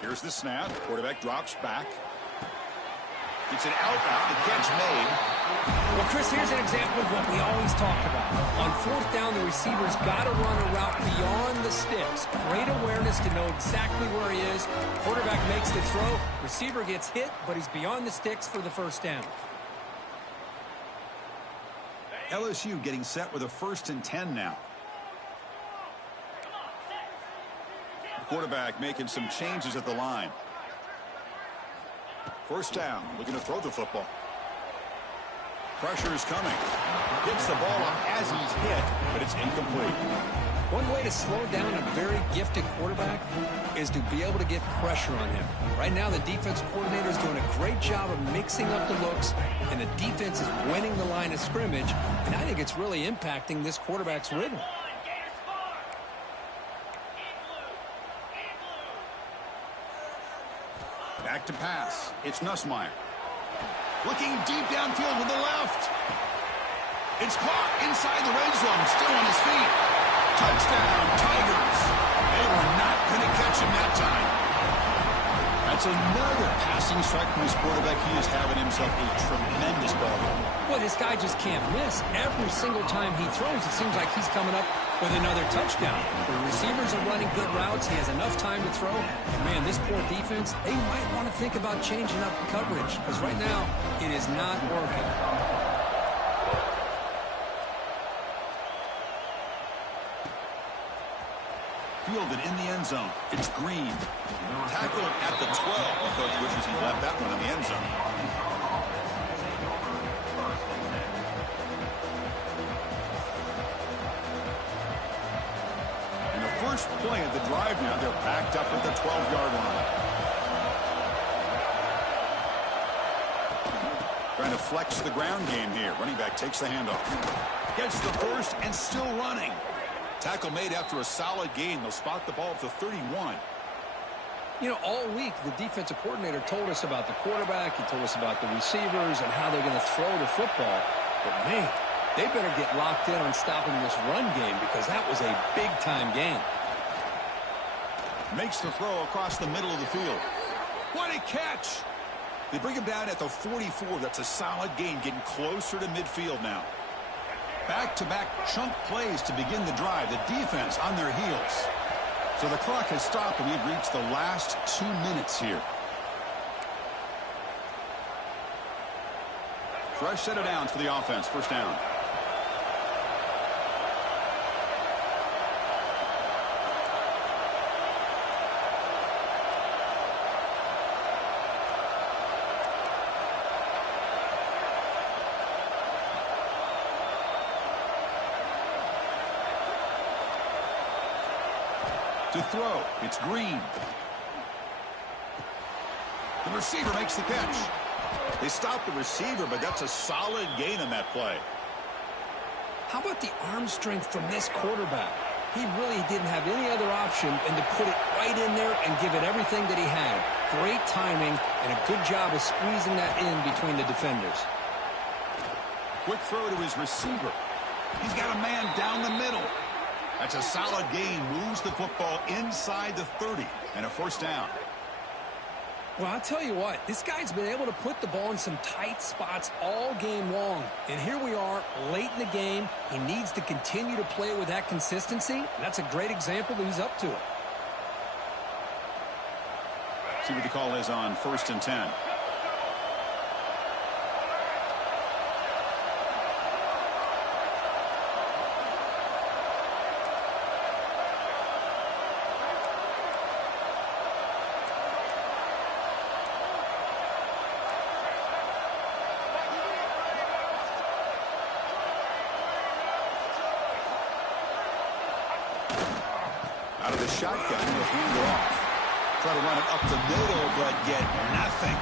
Here's the snap. Quarterback drops back. It's an out route. The catch made. Well, Chris, here's an example of what we always talk about. On 4th down, the receiver's got to run a route beyond the sticks. Great awareness to know exactly where he is. Quarterback makes the throw. Receiver gets hit, but he's beyond the sticks for the first down. LSU getting set with a 1st and 10 now. Quarterback making some changes at the line. First down, looking to throw the football. Pressure is coming. Gets the ball off as he's hit, but it's incomplete. One way to slow down a very gifted quarterback is to be able to get pressure on him. Right now, the defense coordinator is doing a great job of mixing up the looks, and the defense is winning the line of scrimmage, and I think it's really impacting this quarterback's rhythm. Back to pass. It's Nussmeier. Looking deep downfield with the left. It's caught inside the red zone. Still on his feet. Touchdown, Tigers. They were not going to catch him that time. That's another passing strike from his quarterback. He is having himself a tremendous ball game. Well, this guy just can't miss. Every single time he throws, it seems like he's coming up with another touchdown. The receivers are running good routes. He has enough time to throw. And man, this poor defense, they might want to think about changing up the coverage, because right now it is not working. Fielded in the end zone. It's Green. Tackled at the 12. The coach wishes he left that one in the end zone. And the first play of the drive now, they're backed up at the 12-yard line. Trying to flex the ground game here. Running back takes the handoff. Gets the first and still running. Tackle made after a solid gain. They'll spot the ball at the 31. You know, all week, the defensive coordinator told us about the quarterback. He told us about the receivers and how they're going to throw the football. But, man, they better get locked in on stopping this run game because that was a big-time game. Makes the throw across the middle of the field. What a catch! They bring him down at the 44. That's a solid gain, getting closer to midfield now. Back-to-back chunk plays to begin the drive. The defense on their heels. So the clock has stopped, and we've reached the last 2 minutes here. Fresh set of downs for the offense. First down. To throw, it's Green. The receiver makes the catch. They stop the receiver, but that's a solid gain on that play. How about the arm strength from this quarterback? He really didn't have any other option than to put it right in there and give it everything that he had. Great timing and a good job of squeezing that in between the defenders. Quick throw to his receiver. He's got a man down the middle. That's a solid gain. Moves the football inside the 30 and a first down. Well, I'll tell you what, this guy's been able to put the ball in some tight spots all game long. And here we are, late in the game. He needs to continue to play with that consistency. And that's a great example that he's up to it. See what the call is on 1st and 10. Out of the shotgun, he'll hand it off. Try to run it up the middle, but get nothing.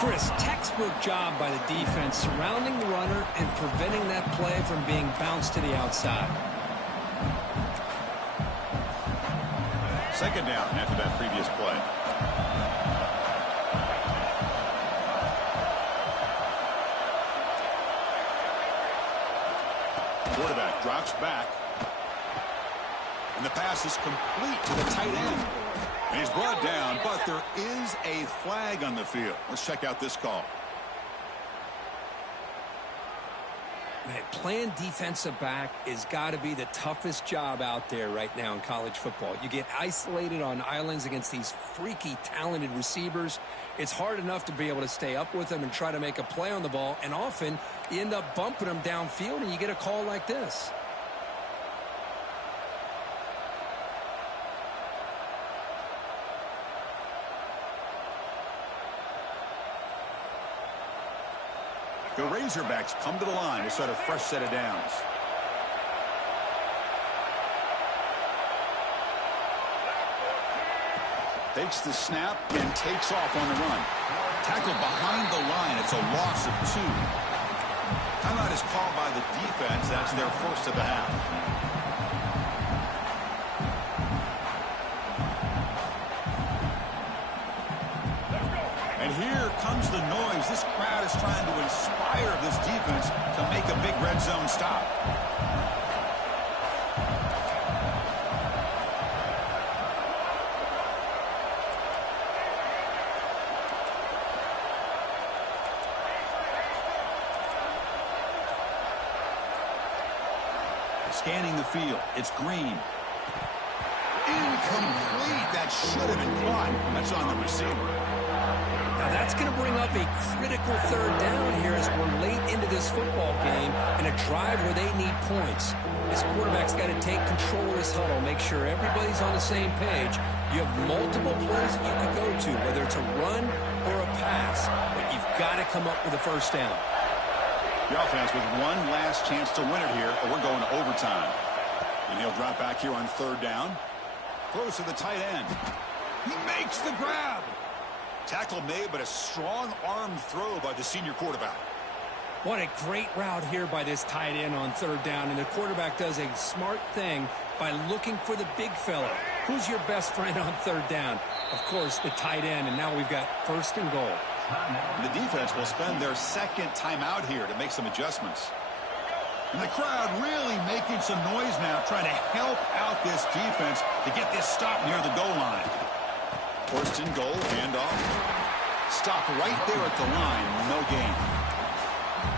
Chris, textbook job by the defense surrounding the runner and preventing that play from being bounced to the outside. Second down after that previous play. Quarterback drops back. And the pass is complete to the tight end. And he's brought down, but there is a flag on the field. Let's check out this call. Man, playing defensive back has got to be the toughest job out there right now in college football. You get isolated on islands against these freaky, talented receivers. It's hard enough to be able to stay up with them and try to make a play on the ball. And often, you end up bumping them downfield, and you get a call like this. The Razorbacks come to the line to set a fresh set of downs. Takes the snap and takes off on the run. Tackled behind the line. It's a loss of 2. Timeout is called by the defense. That's their first of the half. And here comes the noise. This crowd is trying to inspire this defense to make a big red zone stop. Scanning the field. It's Green. Incomplete. That should have been caught. That's on the receiver. Now that's going to bring up a critical third down here as we're late into this football game in a drive where they need points. This quarterback's got to take control of this huddle, make sure everybody's on the same page. You have multiple plays that you can go to, whether it's a run or a pass, but you've got to come up with a first down. The offense with one last chance to win it here, or we're going to overtime. And he'll drop back here on third down. Throws to the tight end. He makes the grab. Tackle made, but a strong arm throw by the senior quarterback. What a great route here by this tight end on third down, and the quarterback does a smart thing by looking for the big fella. Who's your best friend on third down? Of course, the tight end, and now we've got first and goal. The defense will spend their second timeout here to make some adjustments. And the crowd really making some noise now, trying to help out this defense to get this stop near the goal line. First and goal, handoff. Stop right there at the line, no gain.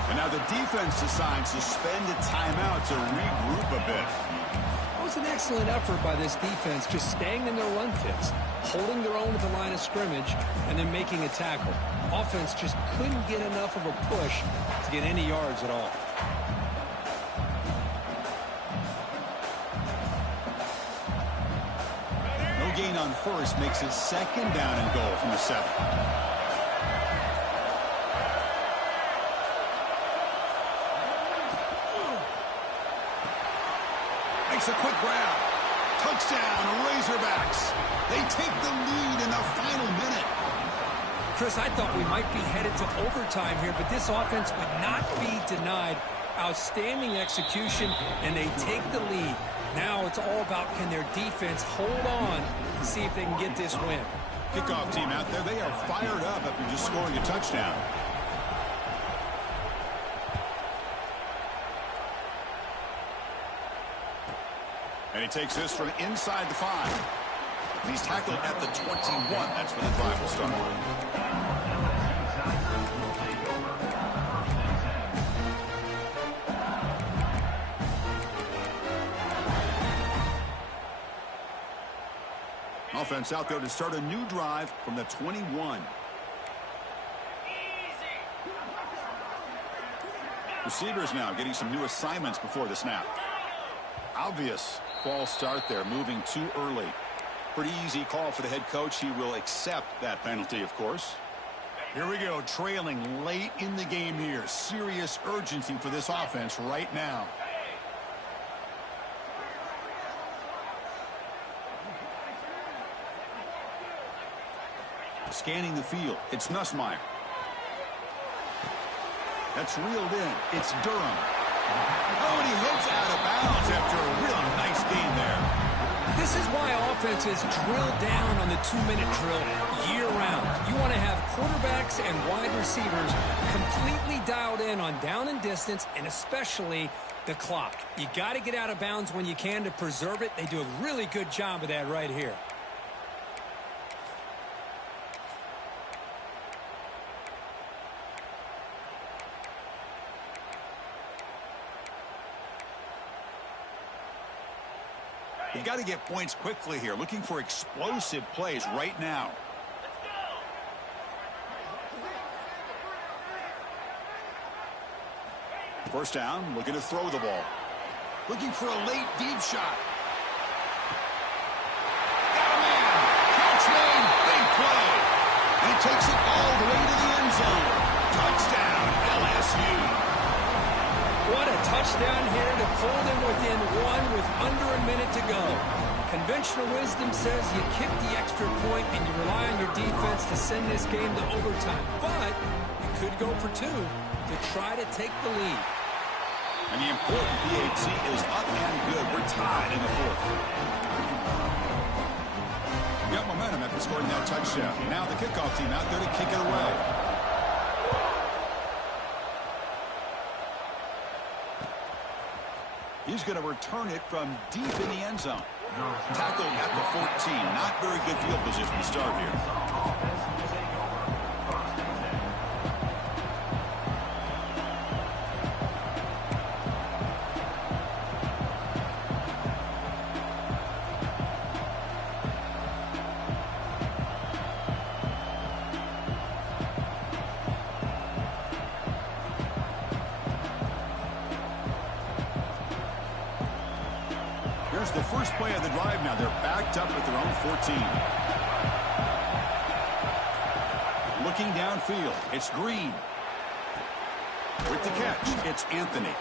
And now the defense decides to spend a timeout to regroup a bit. That was an excellent effort by this defense, just staying in their run fits, holding their own at the line of scrimmage, and then making a tackle. Offense just couldn't get enough of a push to get any yards at all. No gain on first makes it second down and goal from the 7. Makes a quick grab. Touchdown, Razorbacks. They take the lead in the final minute. Chris, I thought we might be headed to overtime here, but this offense would not be denied. Outstanding execution, and they take the lead. Now it's all about, can their defense hold on and see if they can get this win. Kickoff team out there, they are fired up after just scoring a touchdown. And he takes this from inside the 5. And he's tackled at the 21. That's where the drive will start. Offense out there to start a new drive from the 21. Receivers now getting some new assignments before the snap. Obvious false start there, moving too early. Pretty easy call for the head coach. He will accept that penalty, of course. Here we go, trailing late in the game here. Serious urgency for this offense right now. Scanning the field, it's Nussmeier. That's reeled in. It's Durham. Oh, and he hits out of bounds after a really nice game there. This is why offenses drill down on the 2-minute drill year-round. You want to have quarterbacks and wide receivers completely dialed in on down and distance, and especially the clock. You got to get out of bounds when you can to preserve it. They do a really good job of that right here. You've got to get points quickly here. Looking for explosive plays right now. First down, looking to throw the ball. Looking for a late deep shot. Got a man. Catch made. Big play. And he takes it all the way to the end zone. Touchdown, LSU. What a touchdown here to pull them within one with under a minute to go. Conventional wisdom says you kick the extra point and you rely on your defense to send this game to overtime. But you could go for 2 to try to take the lead. And the important PAT is up and good. We're tied in the 4th. Got momentum after scoring that touchdown. Now the kickoff team out there to kick it away. He's going to return it from deep in the end zone. Tackled at the 14. Not very good field position to start here. Here's the first play of the drive now. They're backed up at their own 14. Looking downfield, it's Green. With the catch, it's Anthony.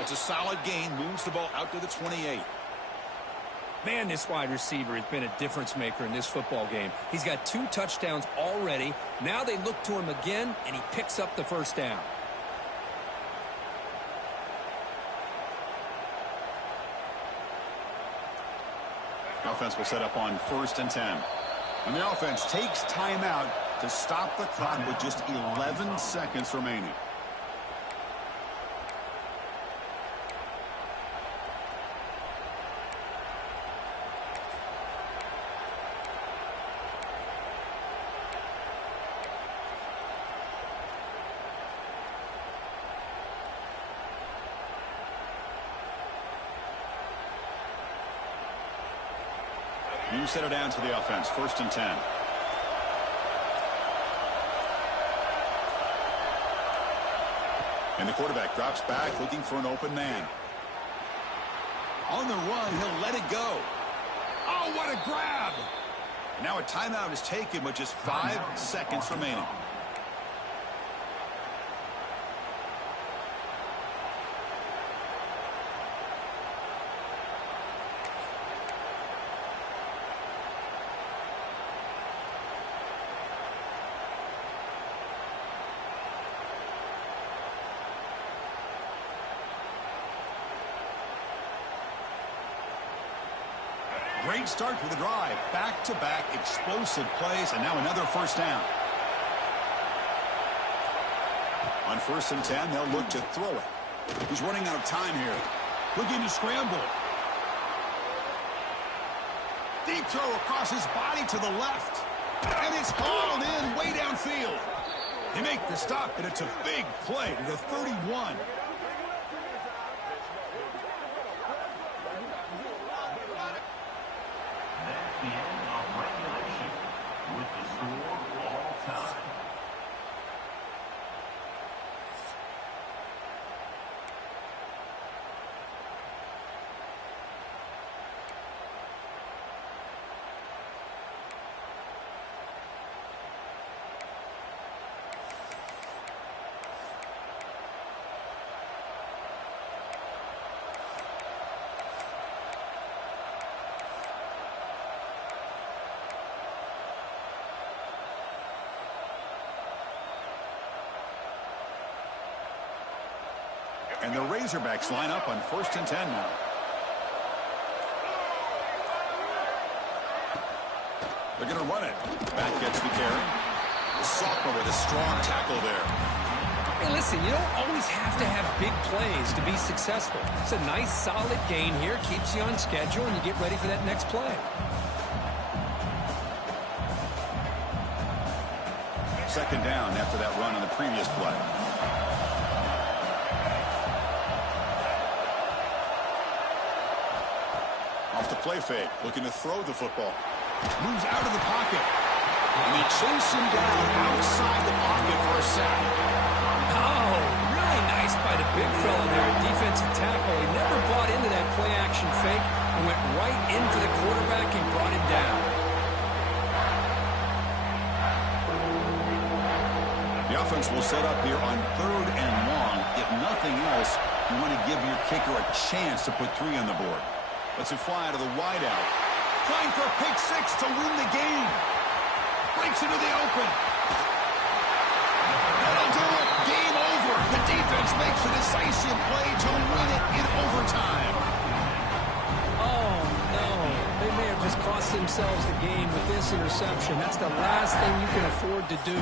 It's a solid gain, moves the ball out to the 28. Man, this wide receiver has been a difference maker in this football game. He's got 2 touchdowns already. Now they look to him again, and he picks up the first down. The offense will set up on 1st and 10. And the offense takes timeout to stop the clock with just 11 seconds remaining. You set it down to the offense, 1st and 10. And the quarterback drops back looking for an open man. On the run, he'll let it go. Oh, what a grab! And now a timeout is taken with just 5 seconds remaining. Great start to the drive. Back-to-back explosive plays, and now another 1st down. On 1st and 10, they'll look to throw it. He's running out of time here. Looking to scramble. Deep throw across his body to the left. And it's hauled in way downfield. They make the stop, and it's a big play to the 31. The end of regulation with the score all time. And the Razorbacks line up on 1st and 10 now. They're going to run it. Back gets the carry. The sophomore with a strong tackle there. Hey, listen, you don't always have to have big plays to be successful. It's a nice, solid gain here. Keeps you on schedule, and you get ready for that next play. Second down after that run on the previous play. Off the play fake, looking to throw the football. Moves out of the pocket. And they chase him down outside the pocket for a sack. Oh, really nice by the big fella there, defensive tackle. He never bought into that play-action fake and went right into the quarterback and brought him down. The offense will set up here on 3rd and long. If nothing else, you want to give your kicker a chance to put 3 on the board. Lets it fly out of the wideout. Trying for a pick 6 to win the game. Breaks into the open. That'll do it. Game over. The defense makes a decisive play to win it in overtime. Oh, no. They may have just cost themselves the game with this interception. That's the last thing you can afford to do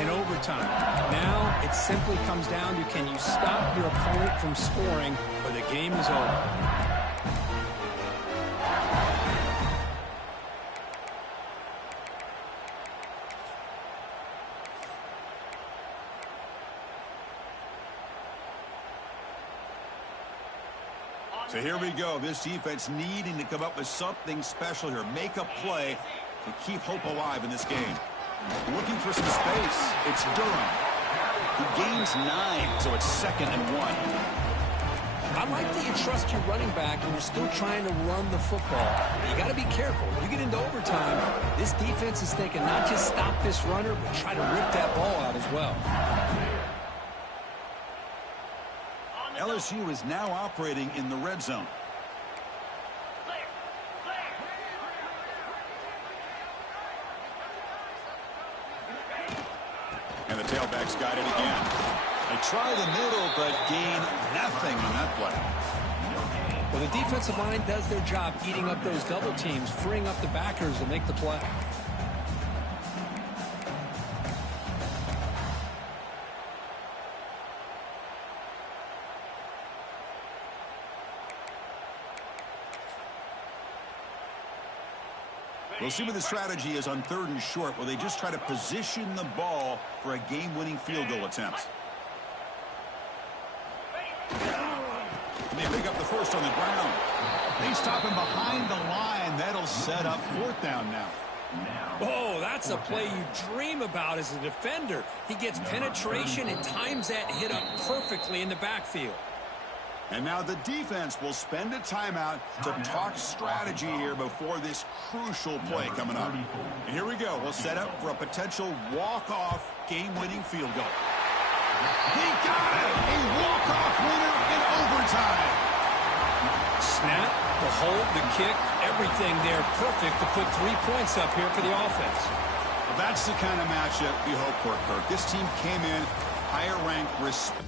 in overtime. Now it simply comes down to, can you stop your opponent from scoring, or the game is over. So here we go. This defense needing to come up with something special here. Make a play to keep hope alive in this game. Looking for some space. It's Durham. He gains 9, so it's 2nd and 1. I like that you trust your running back and you're still trying to run the football. You got to be careful. When you get into overtime, this defense is thinking not just stop this runner, but try to rip that ball out as well. LSU is now operating in the red zone. And the tailback's got it again. They try the middle, but gain nothing on that play. Well, the defensive line does their job eating up those double teams, freeing up the backers to make the play. We'll see what the strategy is on 3rd and short, where they just try to position the ball for a game-winning field goal attempt. And they pick up the first on the ground. They stop him behind the line. That'll set up 4th down now. Oh, that's a play you dream about as a defender. He gets penetration and times that hit up perfectly in the backfield. And now the defense will spend a timeout to talk strategy here before this crucial play coming up. And here we go. We'll set up for a potential walk-off game-winning field goal. He got it! A walk-off winner in overtime. Snap, the hold, the kick, everything there perfect to put 3 points up here for the offense. Well, that's the kind of matchup we hope for, Kirk. This team came in higher ranked, respect.